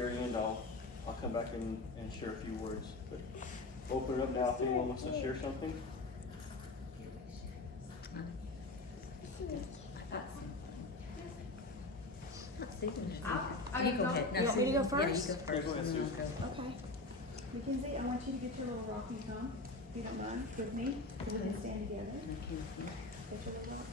very end, I'll come back and share a few words. But open it up now if anyone wants to share something. You go ahead. You want me to go first? Yeah, you go first. Yeah, go ahead, and then Susan. I'll go. Okay. Mackenzie, I want you to get your little rocky thumb, if you don't mind, with me, so we can stand together. Get your little rock.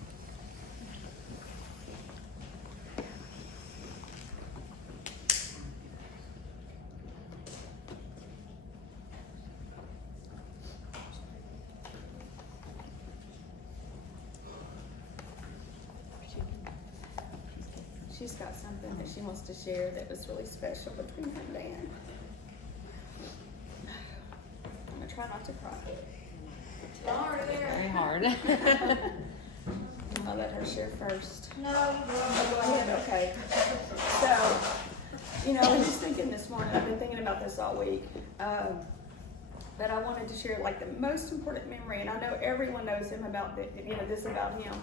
She's got something that she wants to share that was really special between her and Dan. I'm gonna try not to cry. Very hard. I'll let her share first. No, Oh, go ahead, okay. So, you know, I was just thinking this morning, I've been thinking about this all week, but I wanted to share like the most important memory, and I know everyone knows him about, this about him,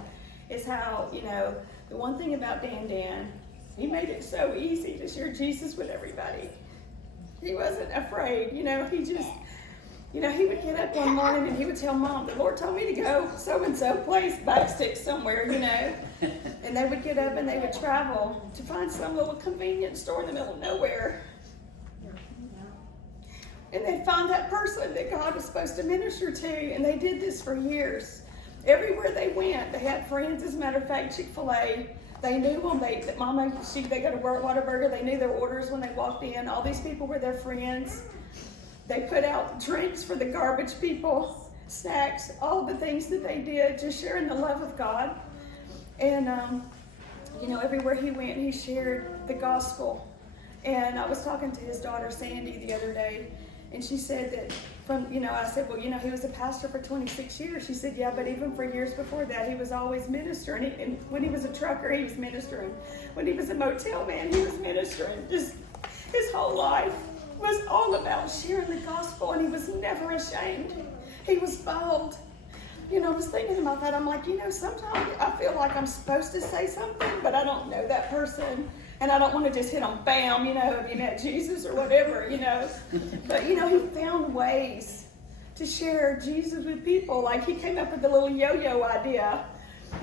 is how, the one thing about Dan, he made it so easy to share Jesus with everybody. He wasn't afraid, he just, he would get up one morning and he would tell Mom, the Lord told me to go so-and-so place, Backstick somewhere, and they would get up and they would travel to find some little convenience store in the middle of nowhere. And they'd find that person that God was supposed to minister to, and they did this for years. Everywhere they went, they had friends. As a matter of fact, Chick-fil-A, they knew them. They go to Whataburger, they knew their orders when they walked in. All these people were their friends. They put out drinks for the garbage people, snacks, all the things that they did, just sharing the love of God. And, everywhere he went, he shared the gospel. And I was talking to his daughter, Sandy, the other day, and she said that I said, well, he was a pastor for 26 years. She said, yeah, but even for years before that, he was always ministering. And when he was a trucker, he was ministering. When he was a motel man, he was ministering. Just his whole life was all about sharing the gospel, and he was never ashamed. He was bold. I was thinking about that. I'm like, sometimes I feel like I'm supposed to say something, but I don't know that person. And I don't want to just hit them, bam, have you met Jesus or whatever, But, he found ways to share Jesus with people. Like he came up with the little yo-yo idea.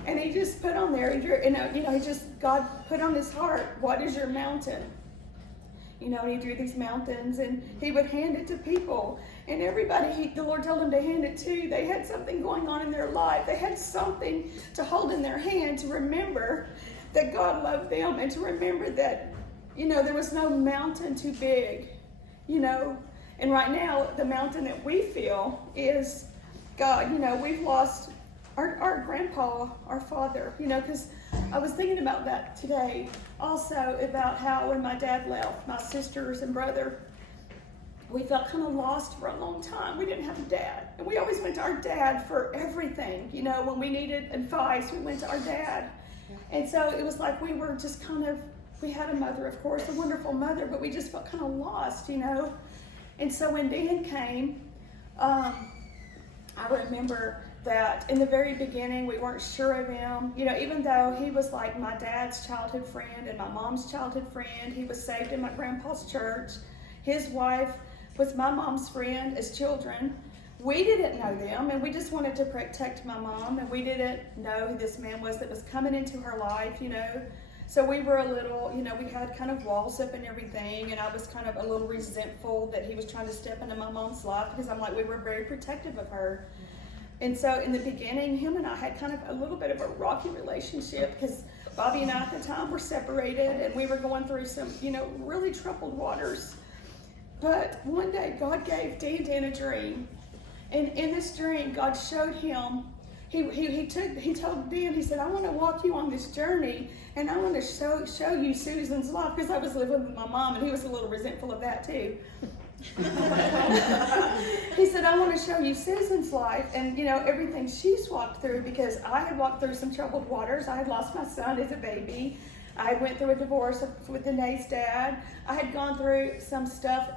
And he just put on there, God put on his heart, what is your mountain? And he drew these mountains and he would hand it to people. And everybody, the Lord told him to hand it to. They had something going on in their life. They had something to hold in their hand to remember that God loved them, and to remember that, there was no mountain too big, And right now, the mountain that we feel is God. We've lost our grandpa, our father, because I was thinking about that today. Also about how when my dad left, my sisters and brother, we felt kind of lost for a long time. We didn't have a dad. And we always went to our dad for everything. When we needed advice, we went to our dad. And so it was like we were just we had a mother, of course, a wonderful mother, but we just felt kind of lost, And so when Dan came, I remember that in the very beginning, we weren't sure of him. Even though he was like my dad's childhood friend and my mom's childhood friend, he was saved in my grandpa's church. His wife was my mom's friend as children. We didn't know them, and we just wanted to protect my mom, and we didn't know who this man was that was coming into her life, So we were a little, we had kind of walls up and everything, and I was kind of a little resentful that he was trying to step into my mom's life, because we were very protective of her. And so in the beginning, him and I had kind of a little bit of a rocky relationship, because Bobby and I at the time were separated, and we were going through some, really troubled waters. But one day, God gave Dan a dream. And in this dream, God showed him, he told Dan, he said, I want to walk you on this journey, and I want to show you Susan's life, because I was living with my mom, and he was a little resentful of that too. He said, I want to show you Susan's life and, everything she's walked through, because I had walked through some troubled waters. I had lost my son as a baby. I went through a divorce with Danae's dad. I had gone through some stuff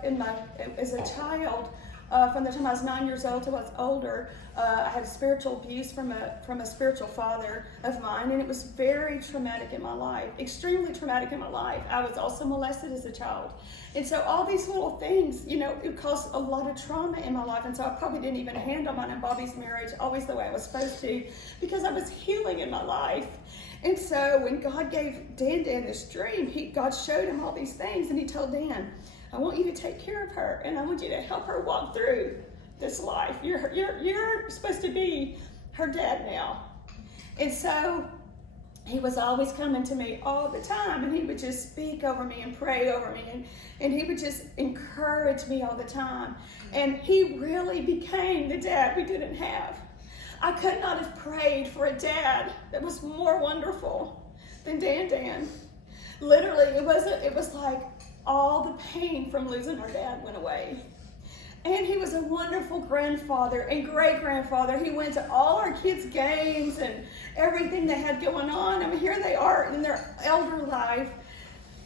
as a child from the time I was 9 years old till I was older. I had spiritual abuse from a spiritual father of mine, and it was very traumatic in my life, extremely traumatic in my life. I was also molested as a child. And so all these little things, it caused a lot of trauma in my life. And so I probably didn't even handle mine and Bobby's marriage always the way I was supposed to, because I was healing in my life. And so when God gave Dan this dream, God showed him all these things, and he told Dan, I want you to take care of her, and I want you to help her walk through this life. You're supposed to be her dad now. And so he was always coming to me all the time, and he would just speak over me and pray over me, and he would just encourage me all the time. And he really became the dad we didn't have. I could not have prayed for a dad that was more wonderful than Dan. Literally, it was like all the pain from losing our dad went away. And he was a wonderful grandfather and great-grandfather. He went to all our kids' games and everything they had going on. I mean, here they are in their elder life.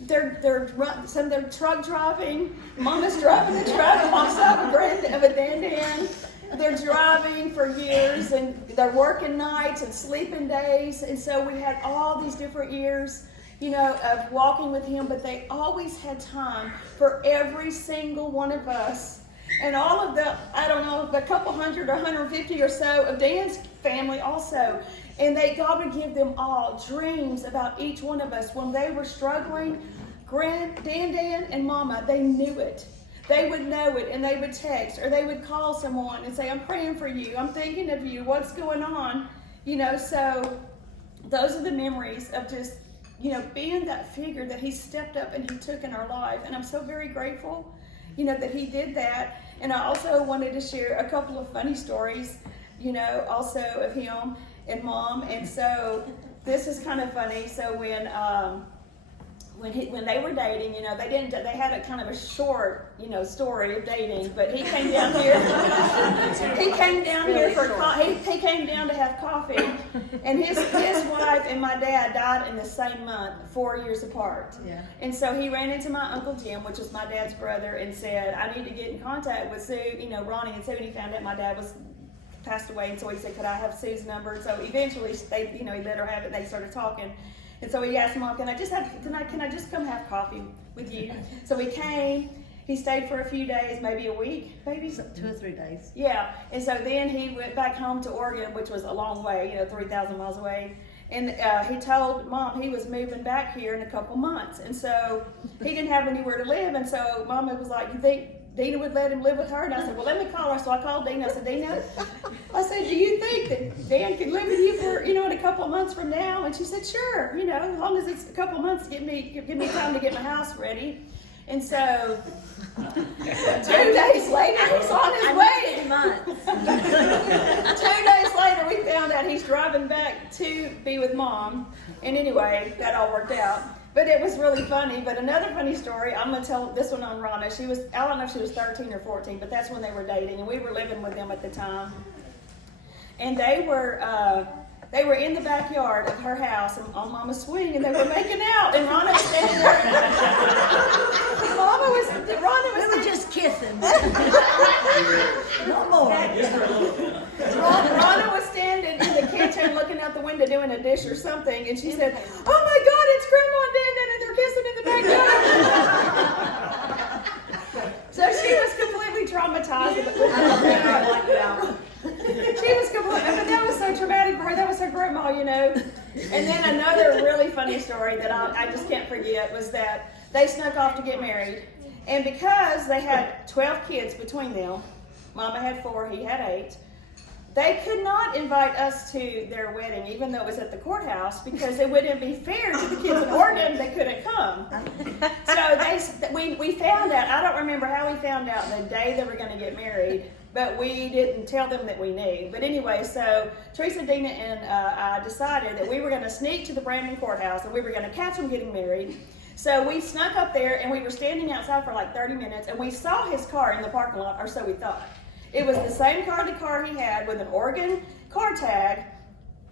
Some of them truck driving. Mama's driving the truck. Mom's of a Dan. They're driving for years, and they're working nights and sleeping days. And so we had all these different years, of walking with him, but they always had time for every single one of us. And all of the, the couple hundred or 150 or so of Dan's family also. And God would give them all dreams about each one of us. When they were struggling, Dan and Mama, they knew it. They would know it, and they would text, or they would call someone and say, I'm praying for you, I'm thinking of you, what's going on? So those are the memories of just, being that figure that he stepped up and he took in our life. And I'm so very grateful, that he did that. And I also wanted to share a couple of funny stories, also of him and Mom. And so this is kind of funny. So when they were dating, they had a kind of a short, story of dating, but he came down here. He came down to have coffee, and his wife and my dad died in the same month, 4 years apart. Yeah. And so he ran into my Uncle Jim, which is my dad's brother, and said, I need to get in contact with Sue, Ronnie and Sue, and he found out my dad was passed away, and so he said, could I have Sue's number? And so eventually he let her have it, and they started talking. And so he asked Mom, can I just come have coffee with you? So he came. He stayed for a few days, maybe a week, maybe 2 or 3 days. Yeah. And so then he went back home to Oregon, which was a long way, 3,000 miles away. And he told Mom he was moving back here in a couple months. And so he didn't have anywhere to live. And so Mama was like, you think Dina would let him live with her? And I said, well, let me call her. So I called Dina. I said, Dina, do you think that Dan could live with you for, in a couple of months from now? And she said, sure, as long as it's a couple of months, give me time to get my house ready. And so 2 days later, he's on his way. 2 days later, we found out he's driving back to be with Mom. And anyway, that all worked out. But it was really funny. But another funny story, I'm going to tell this one on Rhonda. I don't know if she was 13 or 14, but that's when they were dating. And we were living with them at the time. And they were in the backyard of her house on Mama's swing, and they were making out. And Rhonda was standing there. We were just kissing. No more. Rhonda was standing in the kitchen looking out the window doing a dish or something, and she said, oh my God, it's Grandma and Dan, and they're kissing in the backyard. So she was completely traumatized. She was completely, but that was so traumatic for her. That was her grandma, And then another really funny story that I just can't forget was that they snuck off to get married. And because they had 12 kids between them, Mama had 4, he had 8, they could not invite us to their wedding, even though it was at the courthouse, because it wouldn't be fair to the kids in Oregon. They couldn't come. So we found out, I don't remember how we found out the day they were going to get married, but we didn't tell them that we knew. But anyway, so Teresa, Dina, and I decided that we were going to sneak to the Brandon courthouse, and we were going to catch them getting married. So we snuck up there, and we were standing outside for like 30 minutes, and we saw his car in the parking lot, or so we thought. It was the same car he had with an Oregon car tag,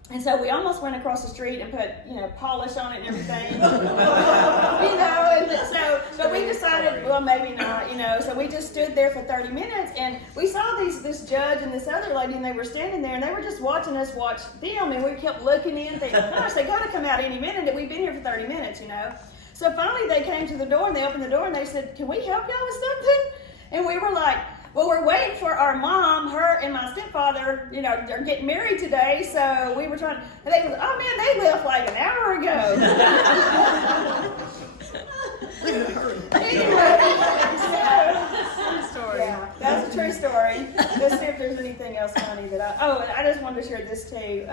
And so we almost went across the street and put, polish on it and everything. And so, but we decided, well, maybe not, so we just stood there for 30 minutes and we saw this judge and this other lady and they were standing there and they were just watching us watch them and we kept looking in thinking, gosh, they gotta come out any minute. We've been here for 30 minutes, So finally they came to the door and they opened the door and they said, can we help y'all with something? And we were like, well, we're waiting for our mom, her and my stepfather, are getting married today, so we were trying, and they was, oh man, they left like an hour ago. Anyway, yeah, that's a true story. Let's see if there's anything else funny that and I just wanted to share this too.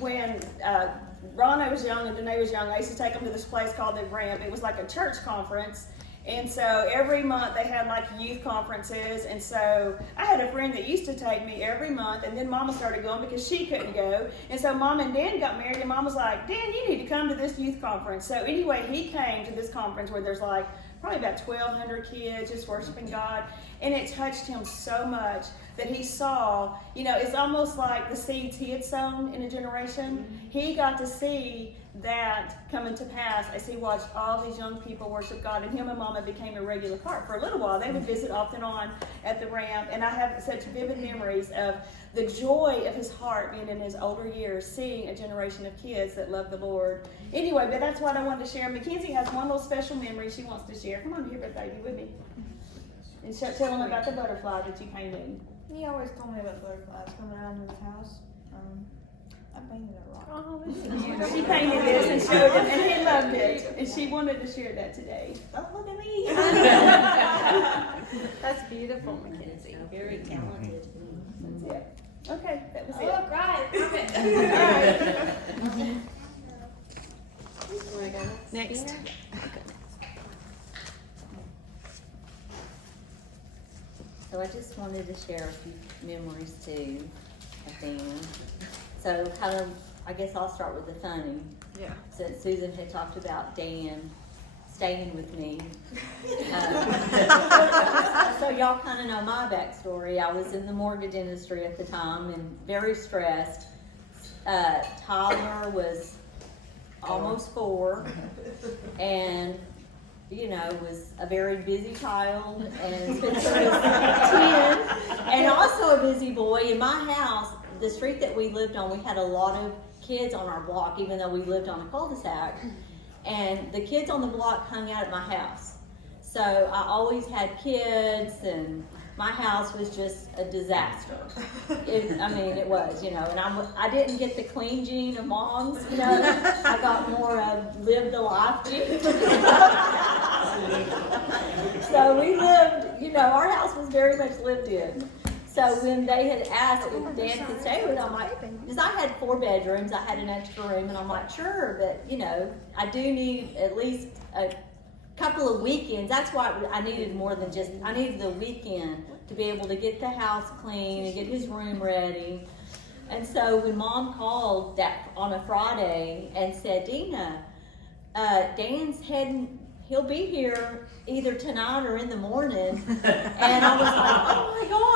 When Rana was young and Danae was young, I used to take them to this place called the Ramp. It was like a church conference. And so every month they had like youth conferences. And so I had a friend that used to take me every month. And then Mama started going because she couldn't go. And so Mom and Dan got married. And Mom was like, Dan, you need to come to this youth conference. So anyway, he came to this conference where there's like probably about 1,200 kids just worshiping God. And it touched him so much that he saw, it's almost like the seeds he had sown in a generation. He got to see that coming to pass as he watched all these young people worship God, and him and Mama became a regular part. For a little while, they would visit off and on at the Ramp, and I have such vivid memories of the joy of his heart being in his older years, seeing a generation of kids that love the Lord. Anyway, but that's what I wanted to share. Mackenzie has one little special memory she wants to share. Come on here, baby, with me. And tell them about the butterfly that you came in. He always told me about butterflies coming out of his house. I painted it a lot. Oh, she painted this and showed him, and he loved it. And she wanted to share that today. Oh, look at me. That's beautiful, Mackenzie. Very talented. That's it. Okay, that was it. Oh, right. Next. So I just wanted to share a few memories too, I think. So I guess I'll start with the funny. Yeah. Since Susan had talked about Dan staying with me. So y'all kind of know my backstory. I was in the mortgage industry at the time and very stressed. Tyler was almost 4 and was a very busy child, and Spencer was 10, and also a busy boy. In my house, the street that we lived on, we had a lot of kids on our block, even though we lived on a cul-de-sac, and the kids on the block hung out at my house. So I always had kids, and my house was just a disaster. It was, and I didn't get the clean gene of moms, I got more of live the life gene. So we lived, our house was very much lived in. So when they had asked if Dan could stay with them, I'm like, because I had 4 bedrooms, I had an extra room, and I'm like, sure, but I do need at least a couple of weekends. That's why I needed more than I needed the weekend to be able to get the house clean and get his room ready. And so when Mom called that on a Friday and said, Dina, Dan's heading, he'll be here either tonight or in the morning. And I was like, oh my gosh.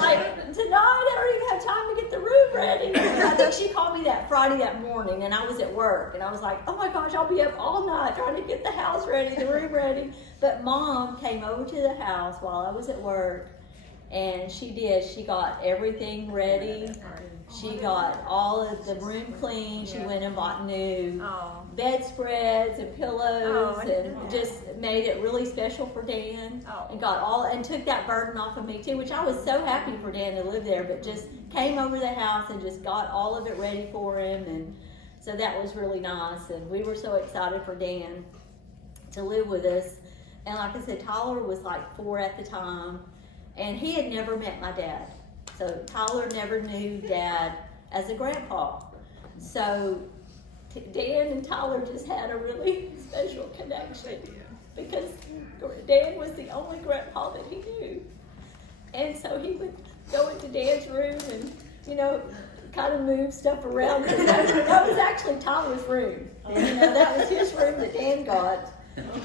Like, tonight I don't even have time to get the room ready. And I think she called me that Friday that morning, and I was at work. And I was like, oh my gosh, I'll be up all night trying to get the house ready, the room ready. But Mom came over to the house while I was at work, and she did. She got everything ready. She got all of the room clean. She went and bought new bedspreads and pillows, and just made it really special for Dan. And and took that burden off of me too, which I was so happy for Dan to live there, but just came over the house and just got all of it ready for him. And so that was really nice. And we were so excited for Dan to live with us. And like I said, Tyler was like 4 at the time, and he had never met my dad. So Tyler never knew Dad as a grandpa. So Dan and Tyler just had a really special connection because Dan was the only grandpa that he knew. And so he would go into Dan's room and, kind of move stuff around. That was actually Tyler's room. And, that was his room that Dan got.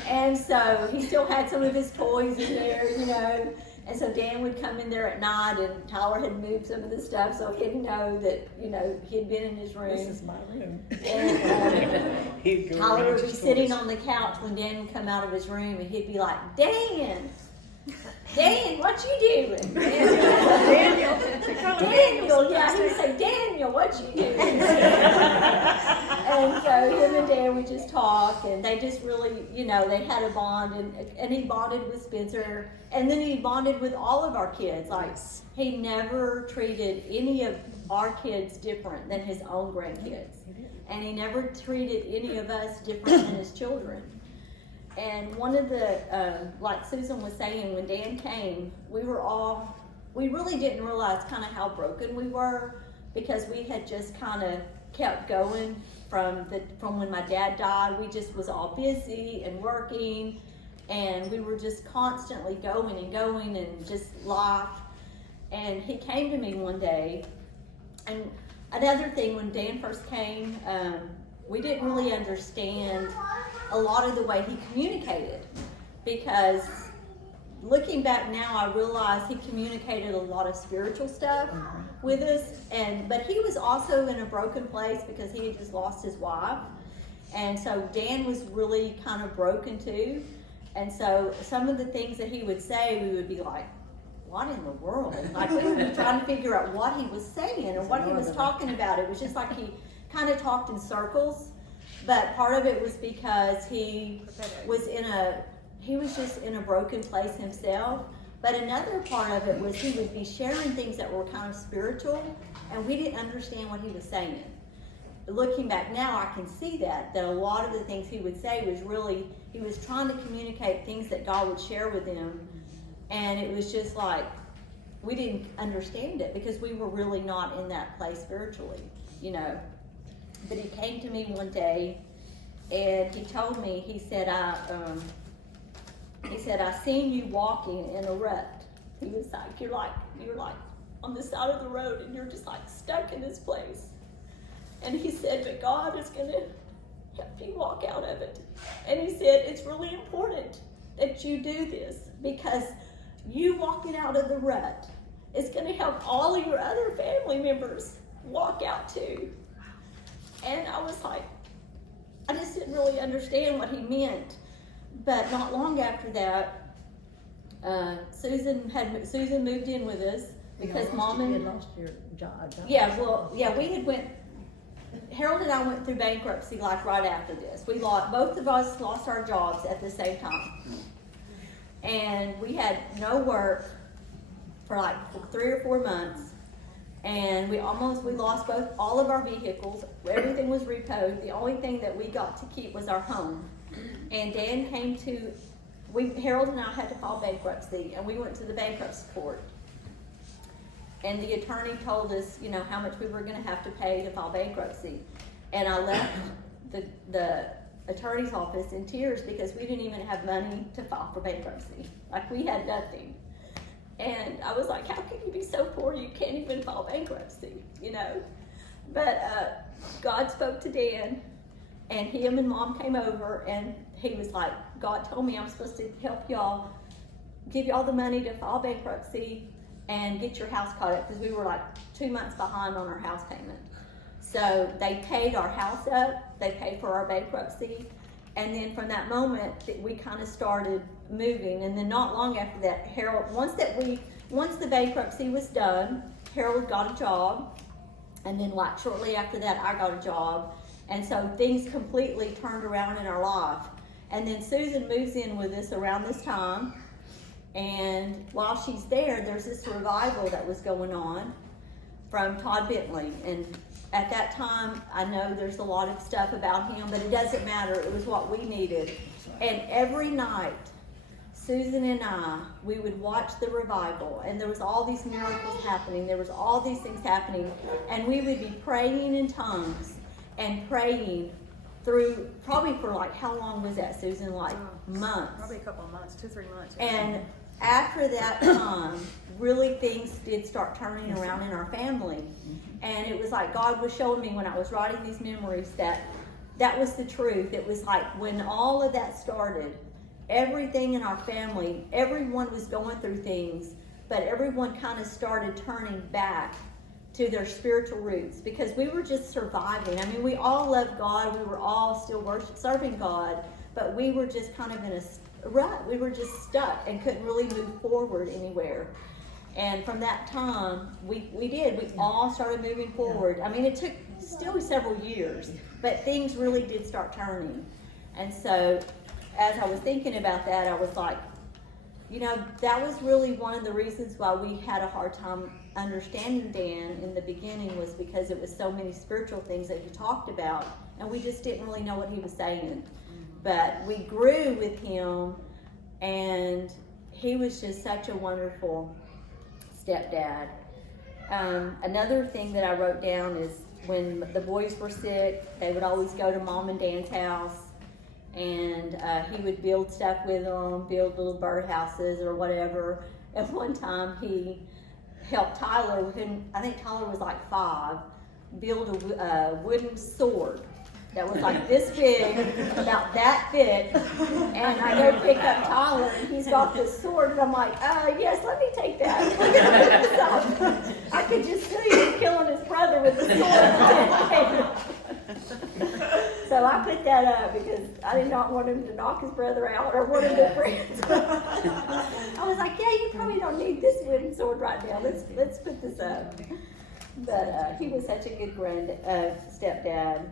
And so he still had some of his toys in there, And so Dan would come in there at night, and Tyler had moved some of the stuff so he'd know that, you know, he'd been in his room. This is my room. And Tyler would be sitting on the couch when Dan would come out of his room, and he'd be like, Dan, what you doing? Daniel. Daniel, yeah, he'd say, Daniel, what you doing? And so him and Dan would just talk, and they just really, you know, they had a bond, and he bonded with Spencer, and then he bonded with all of our kids. Like, he never treated any of our kids different than his own grandkids, and he never treated any of us different than his children. And one of the, like Susan was saying, when Dan came, we really didn't realize kind of how broken we were, because we had just kind of kept going from when my dad died. We just was all busy and working, and we were just constantly going and just life. And he came to me one day, and another thing, when Dan first came, we didn't really understand a lot of the way he communicated, because looking back now, I realize he communicated a lot of spiritual stuff with us, but he was also in a broken place because he had just lost his wife, and so Dan was really kind of broken too. And so some of the things that he would say, we would be like, what in the world? Like, we would be trying to figure out what he was saying or what he was talking about. It was just like he kind of talked in circles. But part of it was because he was just in a broken place himself. But another part of it was he would be sharing things that were kind of spiritual, and we didn't understand what he was saying. Looking back now, I can see that a lot of the things he would say was really, he was trying to communicate things that God would share with him. And it was just like, we didn't understand it because we were really not in that place spiritually, you know. But he came to me one day, and he told me, he said, I seen you walking in a rut. He was like, you're like on the side of the road, and you're just like stuck in this place. And he said, but God is going to help you walk out of it. And he said, it's really important that you do this, because you walking out of the rut is going to help all of your other family members walk out too. And I was like, I just didn't really understand what he meant. But not long after that, Susan moved in with us because Mom and... You had lost your job. We had went... Harold and I went through bankruptcy like right after this. Both of us lost our jobs at the same time. And we had no work for like 3 or 4 months. And we lost all of our vehicles. Everything was repoed. The only thing that we got to keep was our home. And Dan came to, Harold and I had to file bankruptcy, and we went to the bankruptcy court. And the attorney told us, you know, how much we were going to have to pay to file bankruptcy. And I left the attorney's office in tears because we didn't even have money to file for bankruptcy. Like, we had nothing. And I was like, how can you be so poor you can't even file bankruptcy, you know? But God spoke to Dan, and him and Mom came over, and he was like, God told me I'm supposed to help y'all, give y'all the money to file bankruptcy and get your house caught up, because we were like 2 months behind on our house payment. So they paid our house up, they paid for our bankruptcy, and then from that moment we kind of started moving. And then not long after that, Harold, once the bankruptcy was done, Harold got a job, and then like shortly after that I got a job, and so things completely turned around in our life. And then Susan moves in with us around this time, and while she's there, there's this revival that was going on from Todd Bentley. And at that time, I know there's a lot of stuff about him, but it doesn't matter. It was what we needed. And every night, Susan and I, we would watch the revival, and there was all these miracles happening. There was all these things happening, and we would be praying in tongues and praying through, probably for like, how long was that, Susan? Like months. Probably a couple of months, 2-3 months. And after that time, really things did start turning around in our family. And it was like God was showing me when I was writing these memories that was the truth. It was like when all of that started, everything in our family, everyone was going through things, but everyone kind of started turning back to their spiritual roots because we were just surviving. I mean, we all loved God. We were all still serving God, but we were just kind of in a rut. We were just stuck and couldn't really move forward anywhere. And from that time, we all started moving forward. I mean, it took still several years, but things really did start turning. And so as I was thinking about that, I was like, you know, that was really one of the reasons why we had a hard time understanding Dan in the beginning, was because it was so many spiritual things that he talked about, and we just didn't really know what he was saying. But we grew with him, and he was just such a wonderful stepdad. Another thing that I wrote down is when the boys were sick, they would always go to Mom and Dan's house, and he would build stuff with them, build little birdhouses or whatever. At one time, he helped Tyler, who I think Tyler was like 5, build a wooden sword that was like this big, about that thick. And I go pick up Tyler, and he's got this sword, and I'm like, yes, let me take that. We're gonna put this up. I could just see him killing his brother with the sword. So I put that up because I did not want him to knock his brother out or one of their friends. I was like, yeah, you probably don't need this wooden sword right now. Let's put this up. But he was such a good stepdad.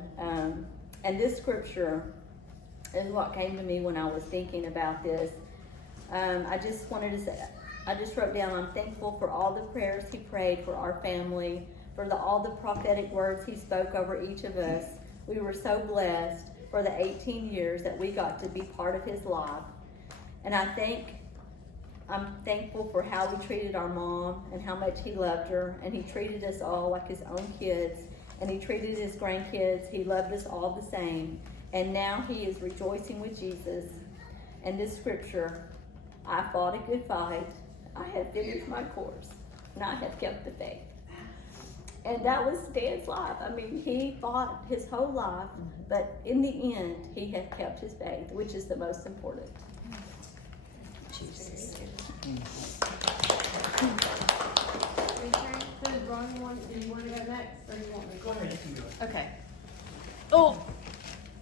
And this scripture is what came to me when I was thinking about this. I just wanted to say, I just wrote down, I'm thankful for all the prayers he prayed for our family, for all the prophetic words he spoke over each of us. We were so blessed for the 18 years that we got to be part of his life. And I'm thankful for how we treated our mom and how much he loved her. And he treated us all like his own kids. And he treated his grandkids. He loved us all the same. And now he is rejoicing with Jesus. And this scripture, I fought a good fight. I have finished my course. And I have kept the faith. And that was Dan's life. I mean, he fought his whole life, but in the end, he had kept his faith, which is the most important. Jesus. Ron, do you want to go next, or do you want me to? Go ahead, you can go. Okay. Oh,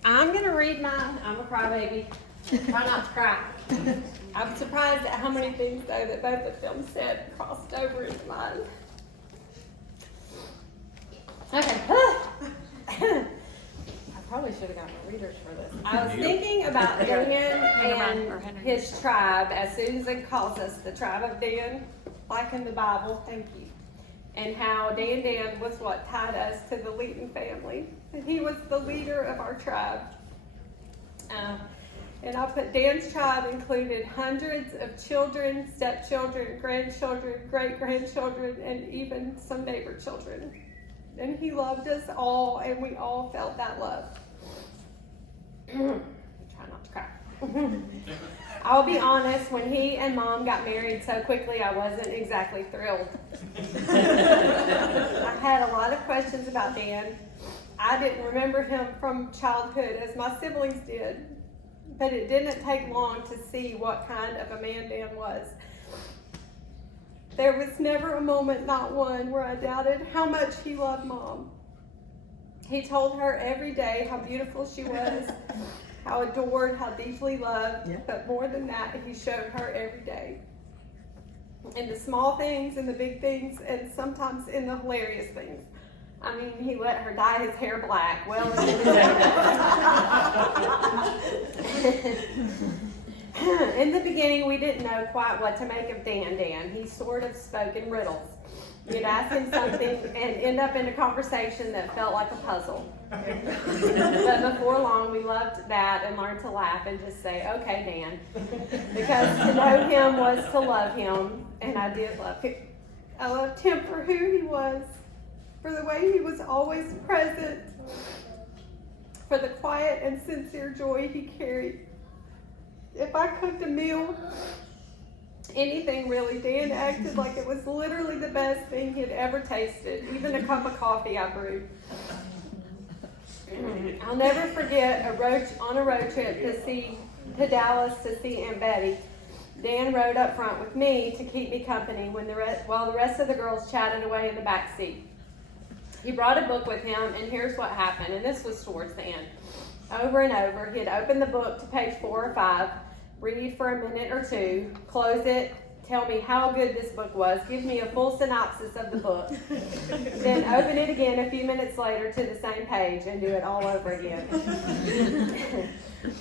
I'm gonna read mine. I'm a crybaby. Try not to cry. I'm surprised at how many things, though, that both of them said crossed over into mine. Okay. I probably should have gotten my readers for this. I was thinking about Dan and his tribe, as Susan calls us, the tribe of Dan, like in the Bible. Thank you. And how Dan was what tied us to the Leaton family. And he was the leader of our tribe. And I put Dan's tribe included hundreds of children, stepchildren, grandchildren, great-grandchildren, and even some neighbor children. And he loved us all, and we all felt that love. Try not to cry. I'll be honest, when he and Mom got married so quickly, I wasn't exactly thrilled. I had a lot of questions about Dan. I didn't remember him from childhood as my siblings did, but it didn't take long to see what kind of a man Dan was. There was never a moment, not one, where I doubted how much he loved Mom. He told her every day how beautiful she was, how adored, how deeply loved, but more than that, he showed her every day. In the small things, in the big things, and sometimes in the hilarious things. I mean, he let her dye his hair black. Well, in the beginning, we didn't know quite what to make of Dan. He sort of spoke in riddles. You'd ask him something and end up in a conversation that felt like a puzzle. But before long, we loved that and learned to laugh and just say, okay, Dan. Because to know him was to love him, and I did love him. I loved him for who he was, for the way he was always present, for the quiet and sincere joy he carried. If I cooked a meal, anything really, Dan acted like it was literally the best thing he'd ever tasted, even a cup of coffee I brewed. I'll never forget on a road trip to Dallas to see Aunt Betty. Dan rode up front with me to keep me company while the rest of the girls chatted away in the back seat. He brought a book with him, and here's what happened, and this was towards the end. Over and over, he'd open the book to page 4 or 5, read for a minute or two, close it, tell me how good this book was, give me a full synopsis of the book, then open it again a few minutes later to the same page and do it all over again.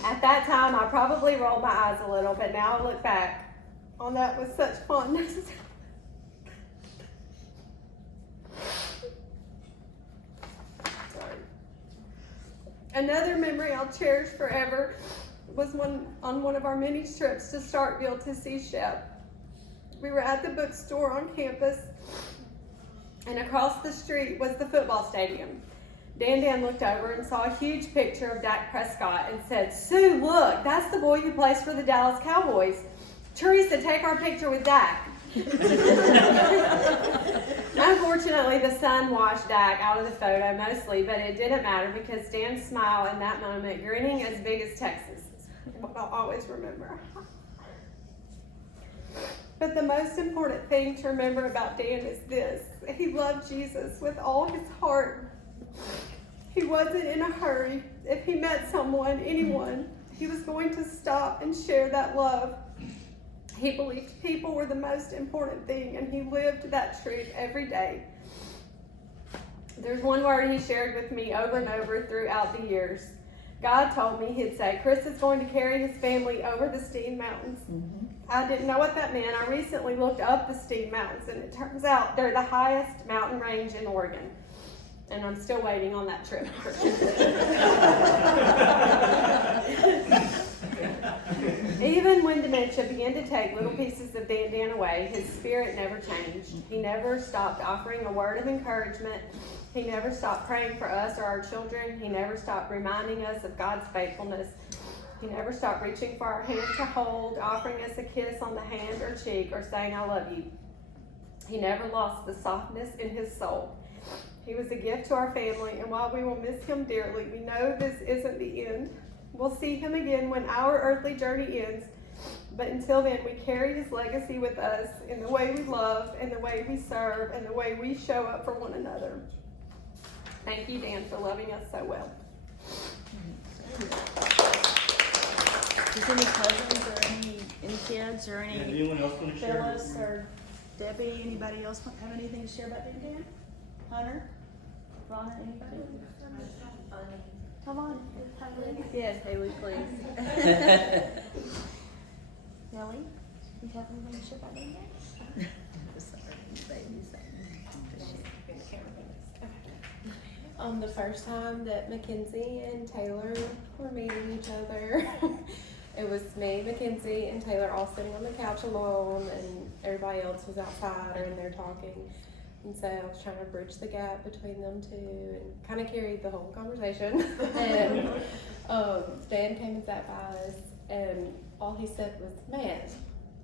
At that time, I probably rolled my eyes a little, but now I look back on that with such fondness. Sorry. Another memory I'll cherish forever was on one of our many trips to Starkville to see Shep. We were at the bookstore on campus, and across the street was the football stadium. Dan looked over and saw a huge picture of Dak Prescott and said, "Sue, look, that's the boy who plays for the Dallas Cowboys. Teresa, take our picture with Dak." Unfortunately, the sun washed Dak out of the photo mostly, but it didn't matter because Dan's smile in that moment, grinning as big as Texas, is what I'll always remember. But the most important thing to remember about Dan is this: he loved Jesus with all his heart. He wasn't in a hurry. If he met anyone, he was going to stop and share that love. He believed people were the most important thing, and he lived that truth every day. There's one word he shared with me over and over throughout the years. God told me, he'd say, "Chris is going to carry his family over the Steam Mountains." Mm-hmm. I didn't know what that meant. I recently looked up the Steam Mountains, and it turns out they're the highest mountain range in Oregon. And I'm still waiting on that trip. Even when dementia began to take little pieces of Dan away, his spirit never changed. He never stopped offering a word of encouragement. He never stopped praying for us or our children. He never stopped reminding us of God's faithfulness. He never stopped reaching for our hand to hold, offering us a kiss on the hand or cheek, or saying, "I love you." He never lost the softness in his soul. He was a gift to our family, and while we will miss him dearly, we know this isn't the end. We'll see him again when our earthly journey ends, but until then, we carry his legacy with us in the way we love, and the way we serve, and the way we show up for one another. Thank you, Dan, for loving us so well. Does any cousins or any kids or any Anyone else want to share? Phyllis or Debbie, anybody else have anything to share about Dan? Hunter? Ronna, anybody? Come on. Yes, Haley, please. Nellie, you have anything to share about Dan? The first time that Mackenzie and Taylor were meeting each other, it was me, Mackenzie, and Taylor all sitting on the couch alone, and everybody else was outside or in there talking. And so I was trying to bridge the gap between them two and kind of carried the whole conversation. And Dan came and sat by us, and all he said was, "Man,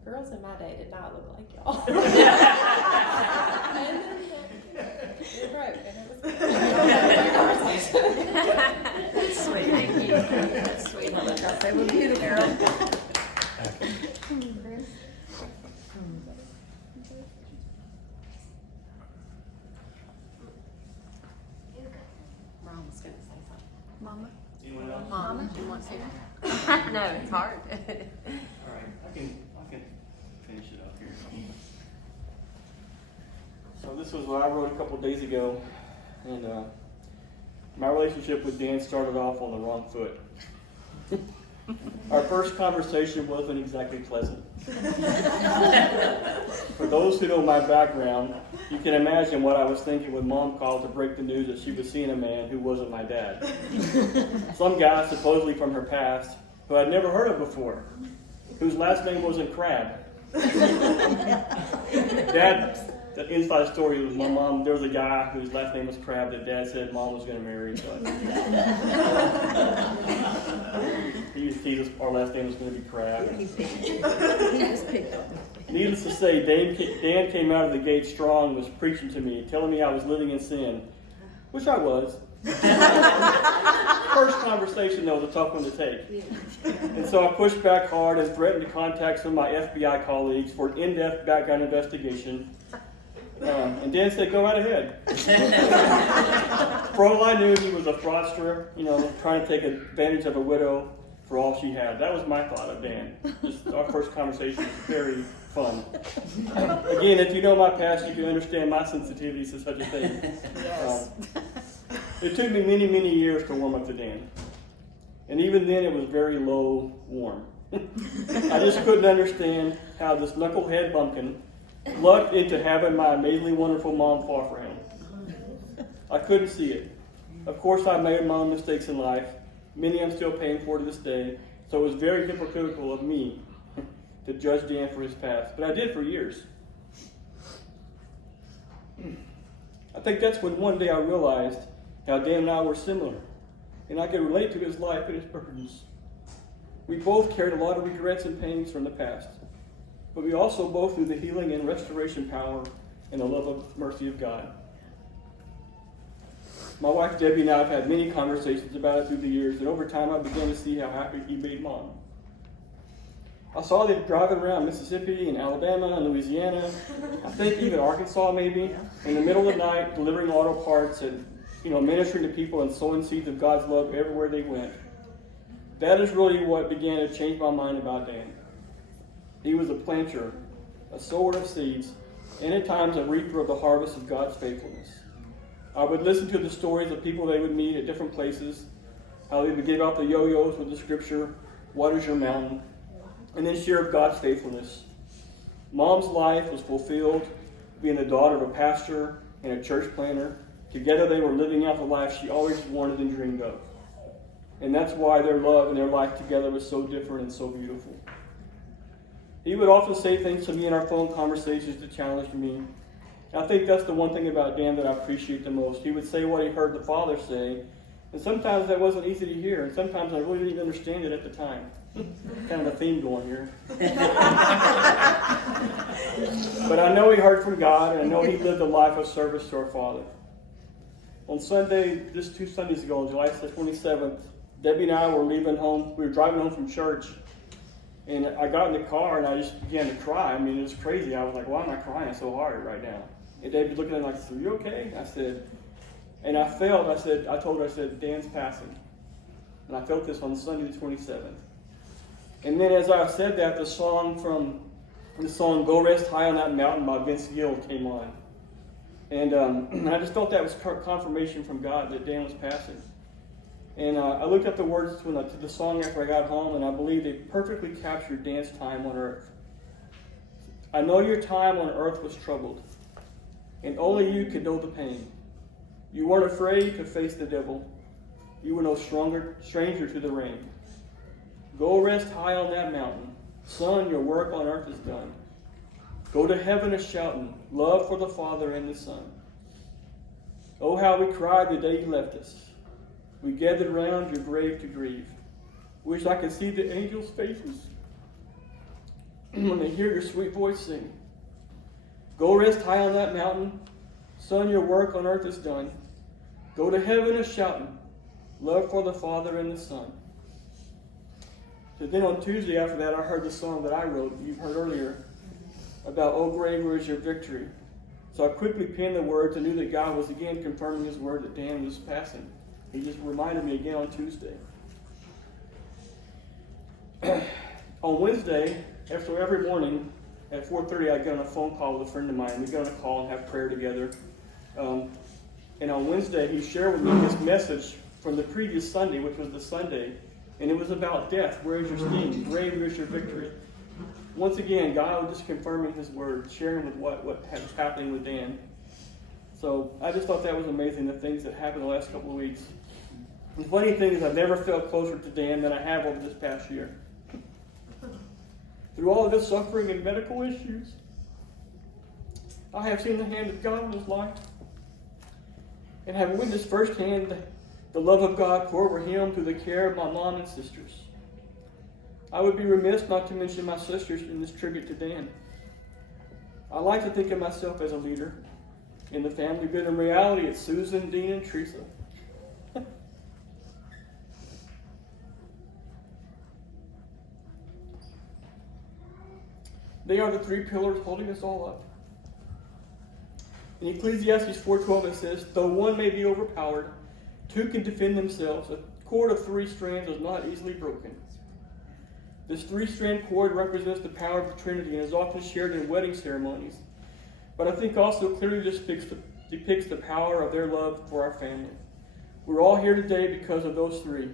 girls in my day did not look like y'all." And then it broke, and it was good. That's sweet. Thank you. That's sweet. I say, well, you the girl. Mama's gonna say something. Mama? Anyone else? Mama? You want to? No, it's hard. All right, I can finish it up here. So this was what I wrote a couple days ago, and my relationship with Dan started off on the wrong foot. Our first conversation wasn't exactly pleasant. For those who know my background, you can imagine what I was thinking when Mom called to break the news that she was seeing a man who wasn't my dad. Some guy supposedly from her past who I'd never heard of before, whose last name wasn't Crab. Dad, the inside story was my mom, there was a guy whose last name was Crab that Dad said Mom was going to marry. So he used to tease us, our last name was going to be Crab. He just picked up. Needless to say, Dan came out of the gate strong, was preaching to me, telling me I was living in sin, which I was. First conversation, though, was a tough one to take. And so I pushed back hard and threatened to contact some of my FBI colleagues for an in-depth background investigation. And Dan said, go right ahead. For all I knew, he was a fraudster, trying to take advantage of a widow for all she had. That was my thought of Dan. Just our first conversation was very fun. Again, if you know my past, you can understand my sensitivities to such a thing. Yes. It took me many, many years to warm up to Dan. And even then, it was very low warm. I just couldn't understand how this knucklehead bumpkin lucked into having my amazingly wonderful mom fall for him. I couldn't see it. Of course, I made my own mistakes in life. Many I'm still paying for to this day. So it was very hypocritical of me to judge Dan for his past. But I did for years. I think that's when one day I realized how Dan and I were similar. And I could relate to his life and his burdens. We both carried a lot of regrets and pains from the past. But we also both knew the healing and restoration power and the love and mercy of God. My wife Debbie and I have had many conversations about it through the years, and over time I began to see how happy he made Mom. I saw them driving around Mississippi and Alabama and Louisiana, I think even Arkansas maybe, in the middle of the night, delivering auto parts and ministering to people and sowing seeds of God's love everywhere they went. That is really what began to change my mind about Dan. He was a planter, a sower of seeds, and at times a reaper of the harvest of God's faithfulness. I would listen to the stories of people they would meet at different places, how they would give out the yo-yos with the scripture, "What is your mountain?" and then share of God's faithfulness. Mom's life was fulfilled, being the daughter of a pastor and a church planter. Together they were living out the life she always wanted and dreamed of. And that's why their love and their life together was so different and so beautiful. He would often say things to me in our phone conversations that challenged me. I think that's the one thing about Dan that I appreciate the most. He would say what he heard the Father say, and sometimes that wasn't easy to hear, and sometimes I really didn't understand it at the time. Kind of a theme going here. But I know he heard from God, and I know he lived a life of service to our Father. On Sunday, just 2 Sundays ago, on July 27th, Debbie and I were leaving home. We were driving home from church, and I got in the car and I just began to cry. I mean, it was crazy. I was like, why am I crying so hard right now? And Debbie was looking at me like, are you okay? I said, and I told her, I said, Dan's passing. And I felt this on Sunday the 27th. And then as I said that, the song Go Rest High on That Mountain by Vince Gill came on. And I just felt that was confirmation from God that Dan was passing. And I looked up the words to the song after I got home, and I believe they perfectly captured Dan's time on earth. I know your time on earth was troubled, and only you could know the pain. You weren't afraid to face the devil. You were no stranger to the rain. Go rest high on that mountain. Son, your work on earth is done. Go to heaven a shouting, love for the Father and the Son. Oh, how we cried the day you left us. We gathered round your grave to grieve. Wish I could see the angels' faces when they hear your sweet voice sing. Go rest high on that mountain. Son, your work on earth is done. Go to heaven a shouting, love for the Father and the Son. So then on Tuesday after that, I heard the song that I wrote, you heard earlier, about "Oh grave, where is your victory?" So I quickly penned the words and knew that God was again confirming his word that Dan was passing. He just reminded me again on Tuesday. On Wednesday, after every morning at 4:30, I get on a phone call with a friend of mine. We get on a call and have prayer together. And on Wednesday, he shared with me his message from the previous Sunday, which was the Sunday, and it was about death. Where is your sting? Grave, where is your victory? Once again, God was just confirming his word, sharing with what was happening with Dan. So I just thought that was amazing, the things that happened the last couple of weeks. The funny thing is I've never felt closer to Dan than I have over this past year. Through all of this suffering and medical issues, I have seen the hand of God in his life and have witnessed firsthand the love of God pour over him through the care of my mom and sisters. I would be remiss not to mention my sisters in this tribute to Dan. I like to think of myself as a leader in the family, but in reality it's Susan, Dean, and Teresa. They are the three pillars holding us all up. In Ecclesiastes 4:12 it says, though one may be overpowered, two can defend themselves. A cord of 3 strands is not easily broken. This 3-strand cord represents the power of the Trinity and is often shared in wedding ceremonies. But I think also clearly depicts the power of their love for our family. We're all here today because of those 3.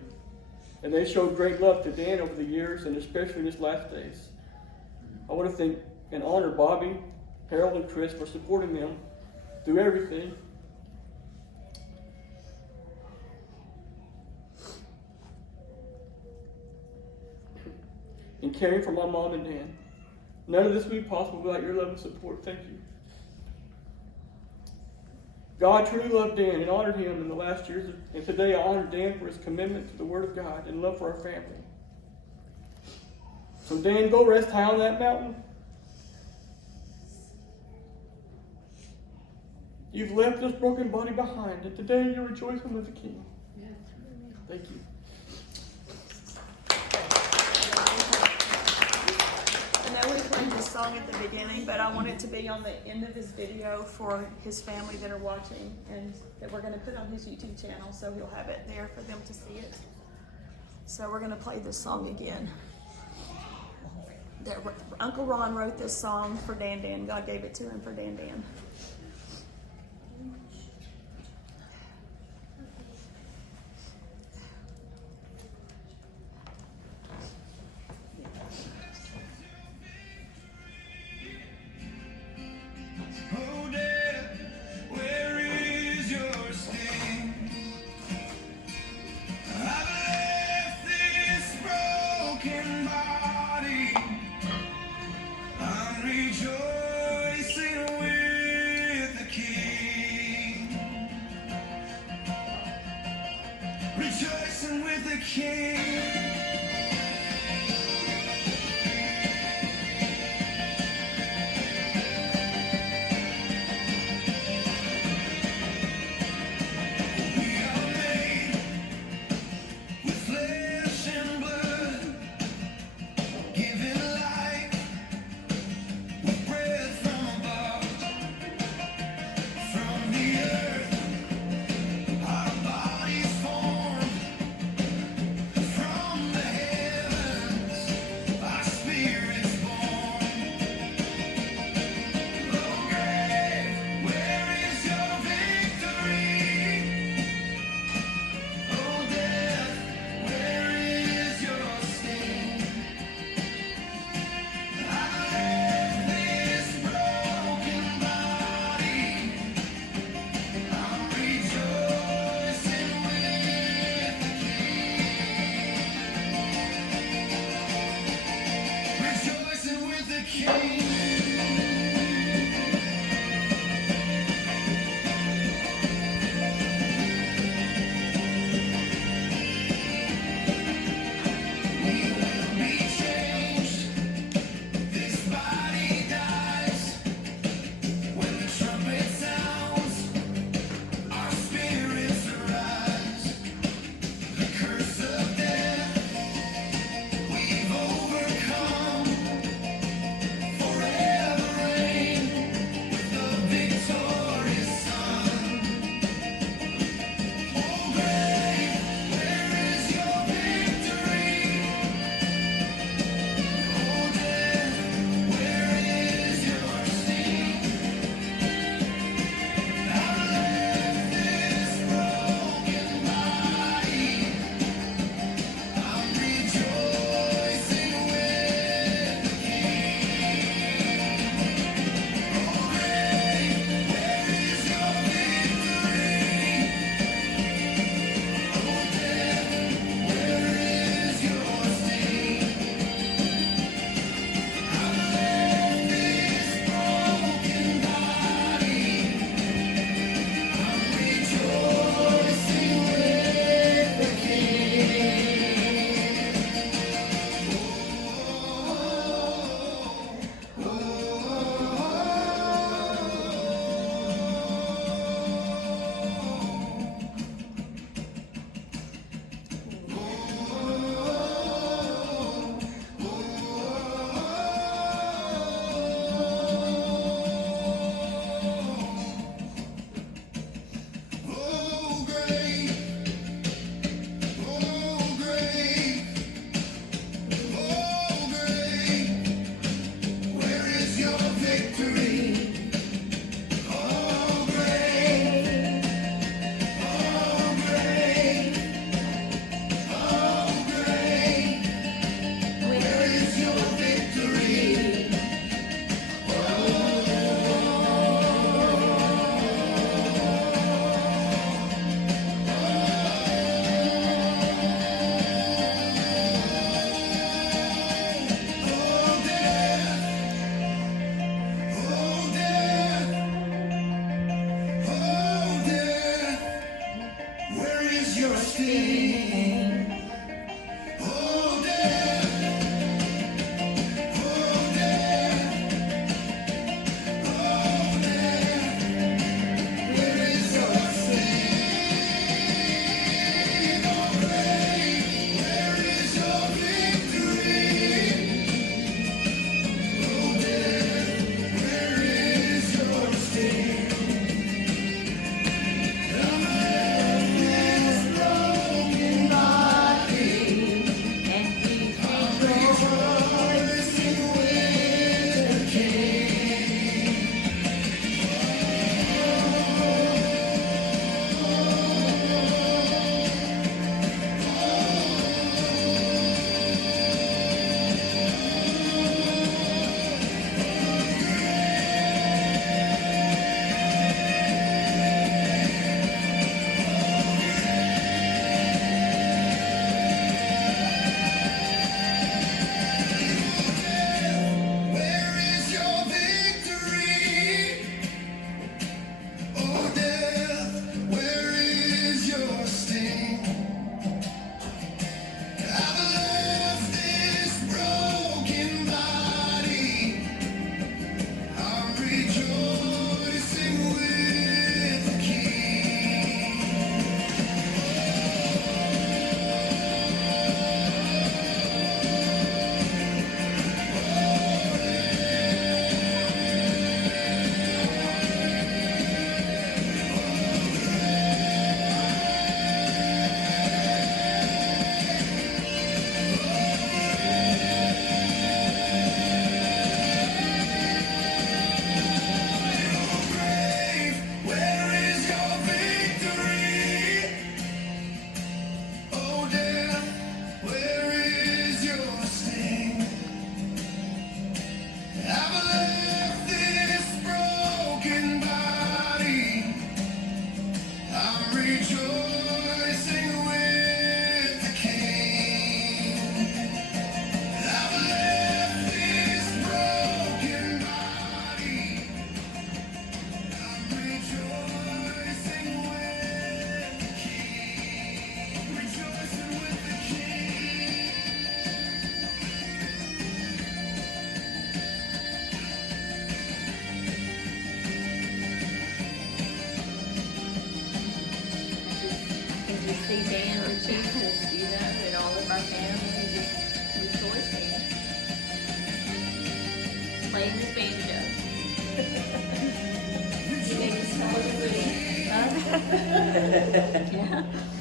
And they showed great love to Dan over the years, and especially in his last days. I want to thank and honor Bobby, Harold, and Chris for supporting them through everything. And caring for my mom and Dan. None of this would be possible without your love and support. Thank you. God truly loved Dan and honored him in the last years, and today I honor Dan for his commitment to the Word of God and love for our family. So Dan, go rest high on that mountain. You've left this broken body behind, and today you're rejoicing with the King. Thank you. I know we played this song at the beginning, but I want it to be on the end of his video for his family that are watching, and that we're going to put on his YouTube channel, so he'll have it there for them to see it. So we're going to play this song again. Uncle Ron wrote this song for Dan Dan. God gave it to him for Dan Dan. Rejoicing with the King. playing his banjo. He made me smell his food. Yeah.